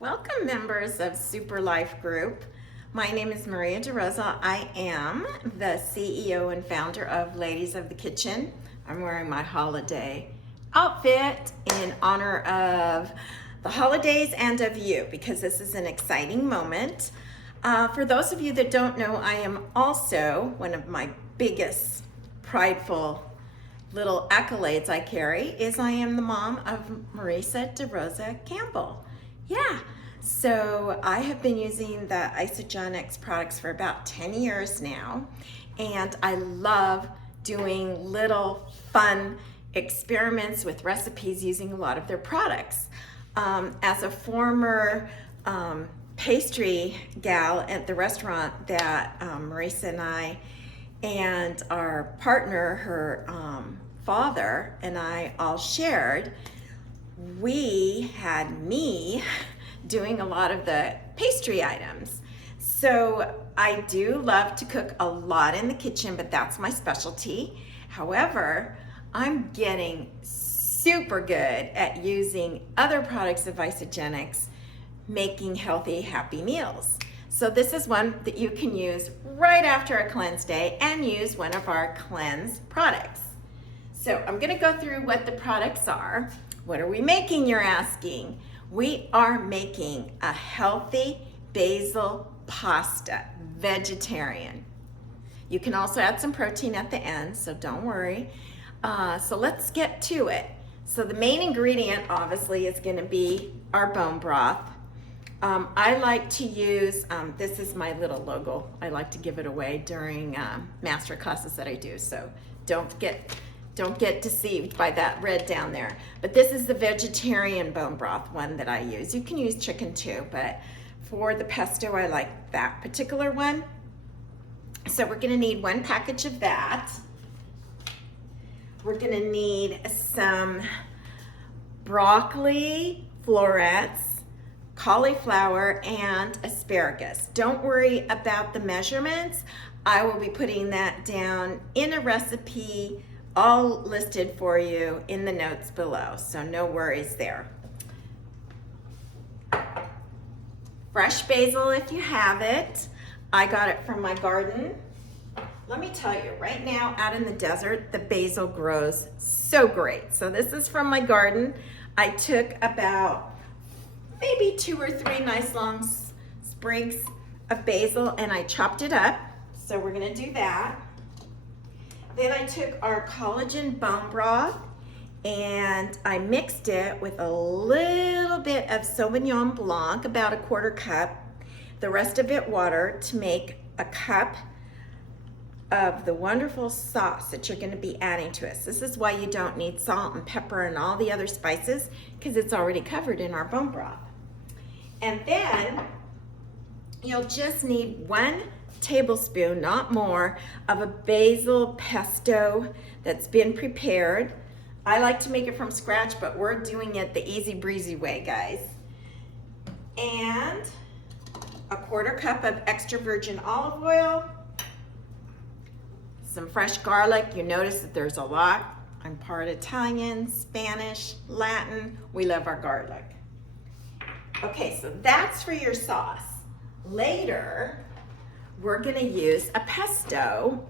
Welcome, members of Super Life Group. My name is Maria DeRosa. I am the CEO and founder of Ladies of the Kitchen. I'm wearing my holiday outfit in honor of the holidays and of you, because this is an exciting moment. For those of you that don't know, I am also one of my biggest prideful little accolades I carry is I am the mom of Marisa DeRosa Campbell. Yeah, so I have been using the Isagenix products for about 10 years now, and I love doing little fun experiments with recipes using a lot of their products. As a former pastry gal at the restaurant that Marisa and I and our partner, her father, and I all shared, we had me doing a lot of the pastry items. So I do love to cook a lot in the kitchen, but that's my specialty. However, I'm getting super good at using other products of Isagenix, making healthy, happy meals. So this is one that you can use right after a cleanse day and use one of our cleanse products. So I'm gonna go through what the products are. What are we making, you're asking? We are making a healthy basil pasta, vegetarian. You can also add some protein at the end, so don't worry. So let's get to it. So the main ingredient obviously is gonna be our bone broth. I like to use, this is my little logo. I like to give it away during master classes that I do, so don't get deceived by that red down there. But this is the vegetarian bone broth one that I use. You can use chicken too, but for the pesto, I like that particular one. So we're gonna need 1 package of that. We're gonna need some broccoli florets, cauliflower, and asparagus. Don't worry about the measurements. I will be putting that down in a recipe, all listed for you in the notes below, so no worries there. Fresh basil if you have it. I got it from my garden. Let me tell you, right now out in the desert, the basil grows so great. So this is from my garden. I took about maybe 2 or 3 nice long sprigs of basil and I chopped it up. So we're gonna do that. Then I took our collagen bone broth and I mixed it with a little bit of Sauvignon Blanc, about 1/4 cup, the rest of it water, to make a cup of the wonderful sauce that you're gonna be adding to us. This is why you don't need salt and pepper and all the other spices, because it's already covered in our bone broth. And then you'll just need 1 tablespoon, not more, of a basil pesto that's been prepared. I like to make it from scratch, but we're doing it the easy breezy way, guys. And 1/4 cup of extra virgin olive oil, some fresh garlic. You notice that there's a lot. I'm part Italian, Spanish, Latin. We love our garlic. Okay, so that's for your sauce. Later, we're gonna use a pesto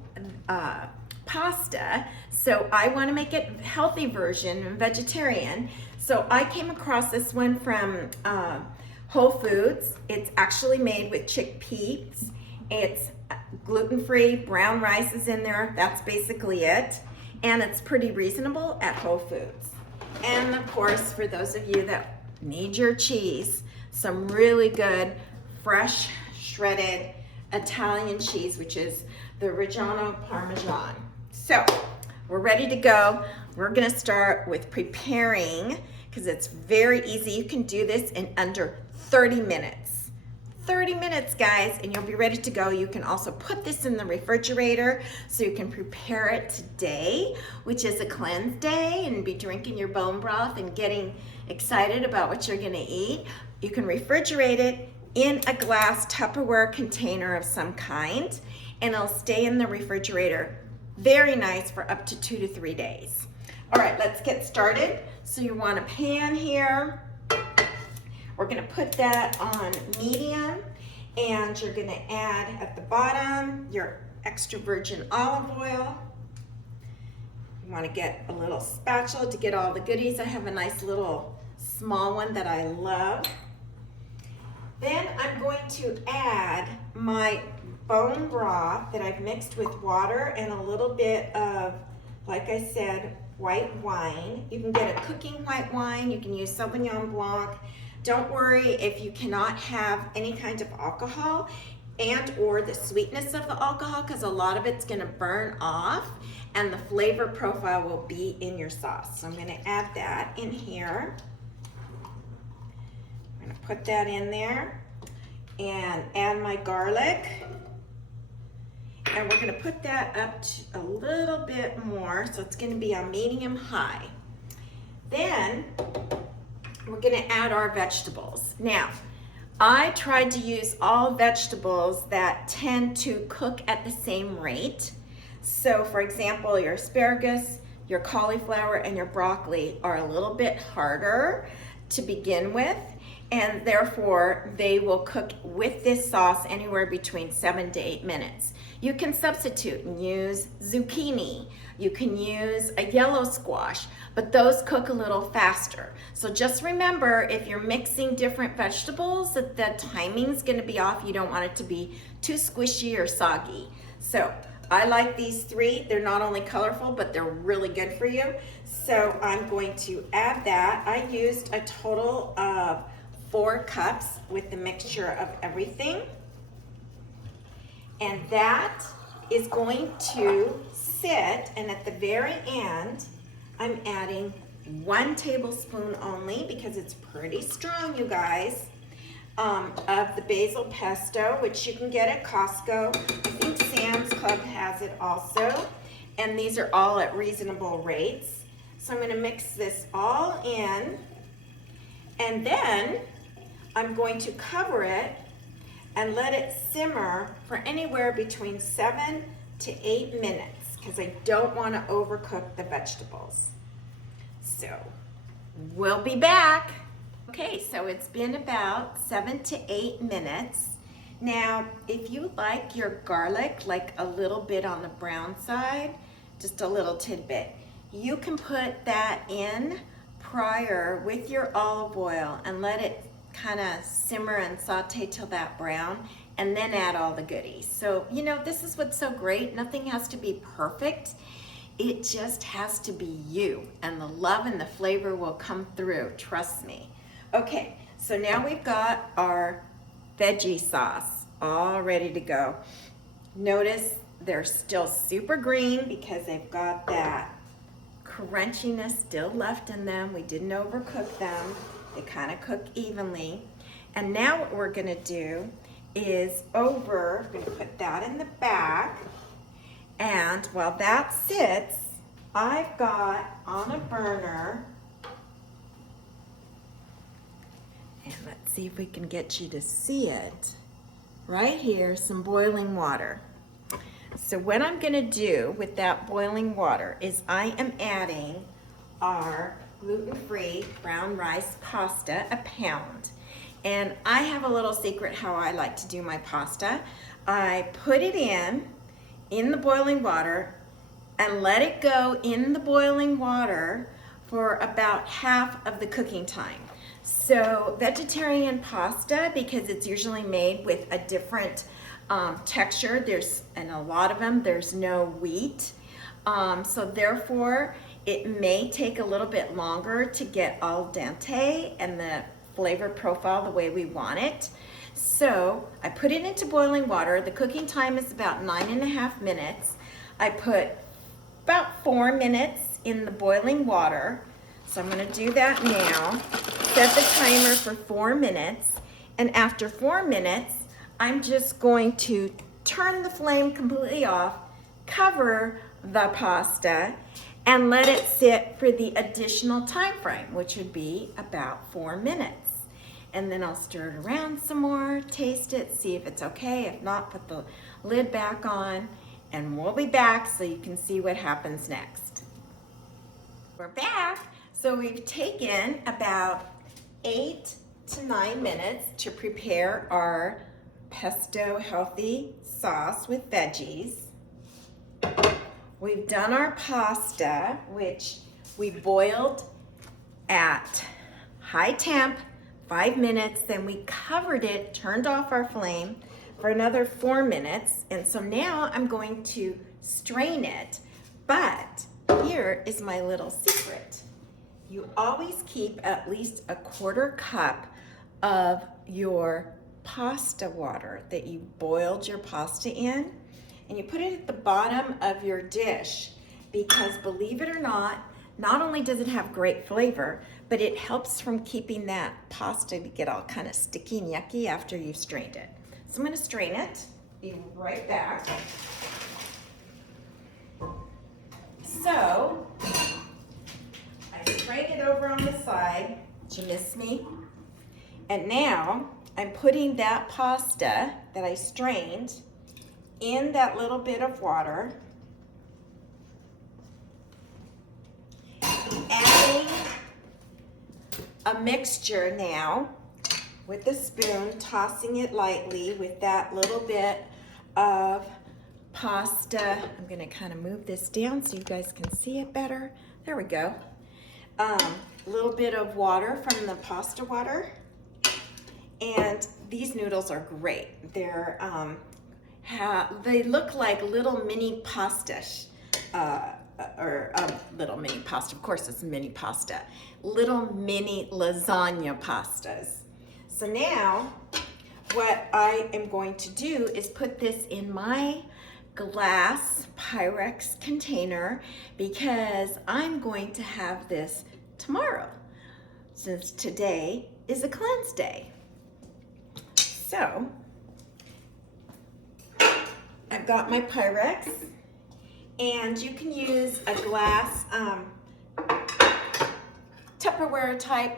pasta. So I wanna make it a healthy version, vegetarian. So I came across this one from Whole Foods. It's actually made with chickpeas. It's gluten-free, brown rice is in there. That's basically it. And it's pretty reasonable at Whole Foods. And of course, for those of you that need your cheese, some really good, fresh, shredded Italian cheese, which is the Reggiano Parmesan. So we're ready to go. We're gonna start with preparing, because it's very easy. You can do this in under 30 minutes. 30 minutes, guys, and you'll be ready to go. You can also put this in the refrigerator so you can prepare it today, which is a cleanse day, and be drinking your bone broth and getting excited about what you're gonna eat. You can refrigerate it in a glass Tupperware container of some kind, and it'll stay in the refrigerator very nice for up to 2 to 3 days. All right, let's get started. So you want a pan here. We're gonna put that on medium, and you're gonna add at the bottom your extra virgin olive oil. You wanna get a little spatula to get all the goodies. I have a nice little small one that I love. Then I'm going to add my bone broth that I've mixed with water and a little bit of, like I said, white wine. You can get a cooking white wine. You can use Sauvignon Blanc. Don't worry if you cannot have any kind of alcohol and or the sweetness of the alcohol, because a lot of it's gonna burn off and the flavor profile will be in your sauce. So I'm gonna add that in here. I'm gonna put that in there and add my garlic. And we're gonna put that up to a little bit more, so it's gonna be on medium high. Then we're gonna add our vegetables. Now, I tried to use all vegetables that tend to cook at the same rate. So for example, your asparagus, your cauliflower, and your broccoli are a little bit harder to begin with, and therefore they will cook with this sauce anywhere between 7 to 8 minutes. You can substitute and use zucchini. You can use a yellow squash, but those cook a little faster. So just remember, if you're mixing different vegetables, that the timing's gonna be off. You don't want it to be too squishy or soggy. So I like these three. They're not only colorful, but they're really good for you. So I'm going to add that. I used a total of 4 cups with the mixture of everything. And that is going to sit, and at the very end, I'm adding 1 tablespoon only, because it's pretty strong, you guys, of the basil pesto, which you can get at Costco. I think Sam's Club has it also, and these are all at reasonable rates. So I'm gonna mix this all in, and then I'm going to cover it and let it simmer for anywhere between 7 to 8 minutes, because I don't want to overcook the vegetables. So we'll be back. Okay, so it's been about 7 to 8 minutes. Now, if you like your garlic like a little bit on the brown side, just a little tidbit, you can put that in prior with your olive oil and let it kind of simmer and saute till that brown, and then add all the goodies. So, you know, this is what's so great. Nothing has to be perfect. It just has to be you, and the love and the flavor will come through, trust me. Okay, so now we've got our veggie sauce all ready to go. Notice they're still super green because they've got that crunchiness still left in them. We didn't overcook them. They kind of cook evenly. And now what we're gonna do is we're gonna put that in the back. And while that sits, I've got on a burner, and let's see if we can get you to see it, right here, some boiling water. So what I'm gonna do with that boiling water is I am adding our gluten-free brown rice pasta, a pound. And I have a little secret how I like to do my pasta. I put it in the boiling water and let it go in the boiling water for about half of the cooking time. So vegetarian pasta, because it's usually made with a different texture, and a lot of them, there's no wheat. So therefore, it may take a little bit longer to get al dente and the flavor profile the way we want it. So I put it into boiling water. The cooking time is about 9.5 minutes. I put about 4 minutes in the boiling water. So I'm gonna do that now. Set the timer for 4 minutes. And after 4 minutes, I'm just going to turn the flame completely off, cover the pasta, and let it sit for the additional time frame, which would be about 4 minutes. And then I'll stir it around some more, taste it, see if it's okay. If not, put the lid back on, and we'll be back so you can see what happens next. We're back. So we've taken about 8 to 9 minutes to prepare our pesto healthy sauce with veggies. We've done our pasta, which we boiled at high temp, 5 minutes, then we covered it, turned off our flame for another 4 minutes, and so now I'm going to strain it. But here is my little secret. You always keep at least a 1/4 cup of your pasta water that you boiled your pasta in, and you put it at the bottom of your dish, because believe it or not only does it have great flavor, but it helps from keeping that pasta to get all kind of sticky and yucky after you've strained it. So I'm going to strain it, be right back. So I strain it over on the side. Did you miss me? And now I'm putting that pasta that I strained in that little bit of water, adding a mixture now with the spoon, tossing it lightly with that little bit of pasta. I'm gonna kind of move this down so you guys can see it better. There we go. A little bit of water from the pasta water. And these noodles are great. They're they look like little mini pasta, little mini pasta. Of course, it's mini pasta. Little mini lasagna pastas. So now, what I am going to do is put this in my glass Pyrex container, because I'm going to have this tomorrow, since today is a cleanse day. So I've got my Pyrex, and you can use a glass Tupperware type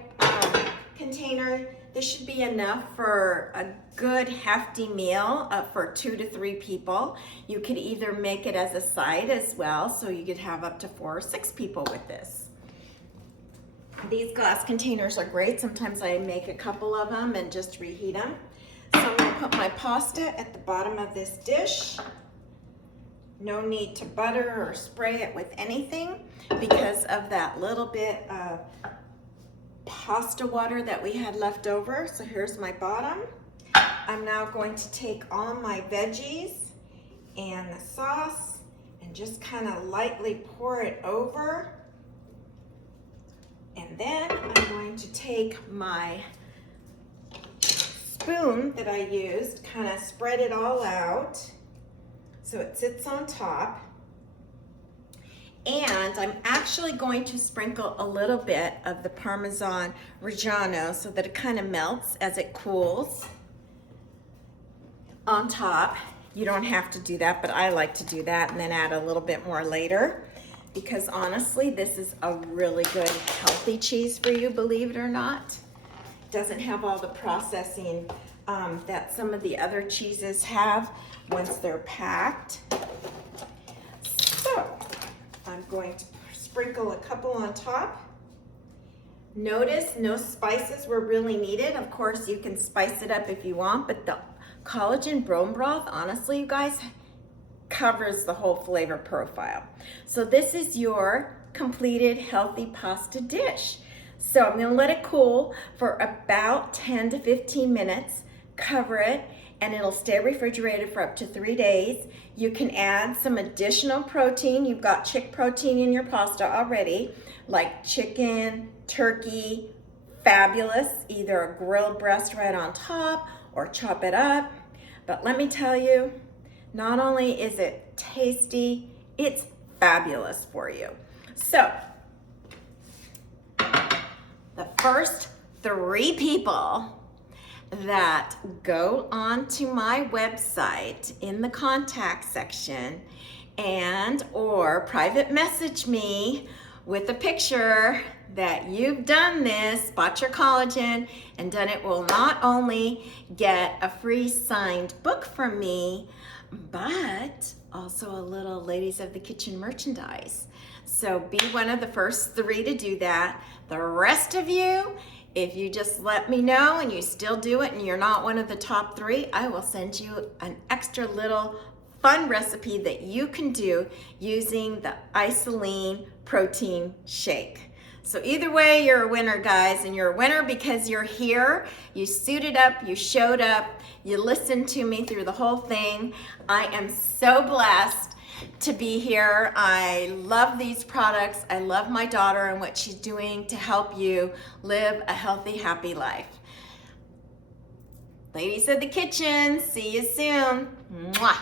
container. This should be enough for a good hefty meal for 2 to 3 people. You could either make it as a side as well, so you could have up to 4 or 6 people with this. These glass containers are great. Sometimes I make a couple of them and just reheat them. So I'm going to put my pasta at the bottom of this dish. No need to butter or spray it with anything because of that little bit of pasta water that we had left over. So here's my bottom. I'm now going to take all my veggies and the sauce and just kind of lightly pour it over. And then I'm going to take my spoon that I used, kind of spread it all out so it sits on top. And I'm actually going to sprinkle a little bit of the Parmesan Reggiano so that it kind of melts as it cools on top. You don't have to do that, but I like to do that and then add a little bit more later, because honestly, this is a really good healthy cheese for you, believe it or not. Doesn't have all the processing that some of the other cheeses have once they're packed. So I'm going to sprinkle a couple on top. Notice no spices were really needed. Of course, you can spice it up if you want, but the collagen bone broth, honestly, you guys, covers the whole flavor profile. So this is your completed healthy pasta dish. So I'm gonna let it cool for about 10 to 15 minutes, cover it, and it'll stay refrigerated for up to 3 days. You can add some additional protein. You've got chick protein in your pasta already, like chicken, turkey, fabulous, either a grilled breast right on top or chop it up. But let me tell you, not only is it tasty, it's fabulous for you. So, the first 3 people that go onto my website in the contact section and or private message me with a picture that you've done this, bought your collagen and done it, will not only get a free signed book from me, but also a little Ladies of the Kitchen merchandise. So be one of the first 3 to do that. The rest of you, if you just let me know and you still do it and you're not one of the top 3, I will send you an extra little fun recipe that you can do using the Isoline protein shake. So either way, you're a winner, guys, and you're a winner because you're here, you suited up, you showed up, you listened to me through the whole thing. I am so blessed to be here. I love these products. I love my daughter and what she's doing to help you live a healthy, happy life. Ladies of the Kitchen, see you soon. Mwah.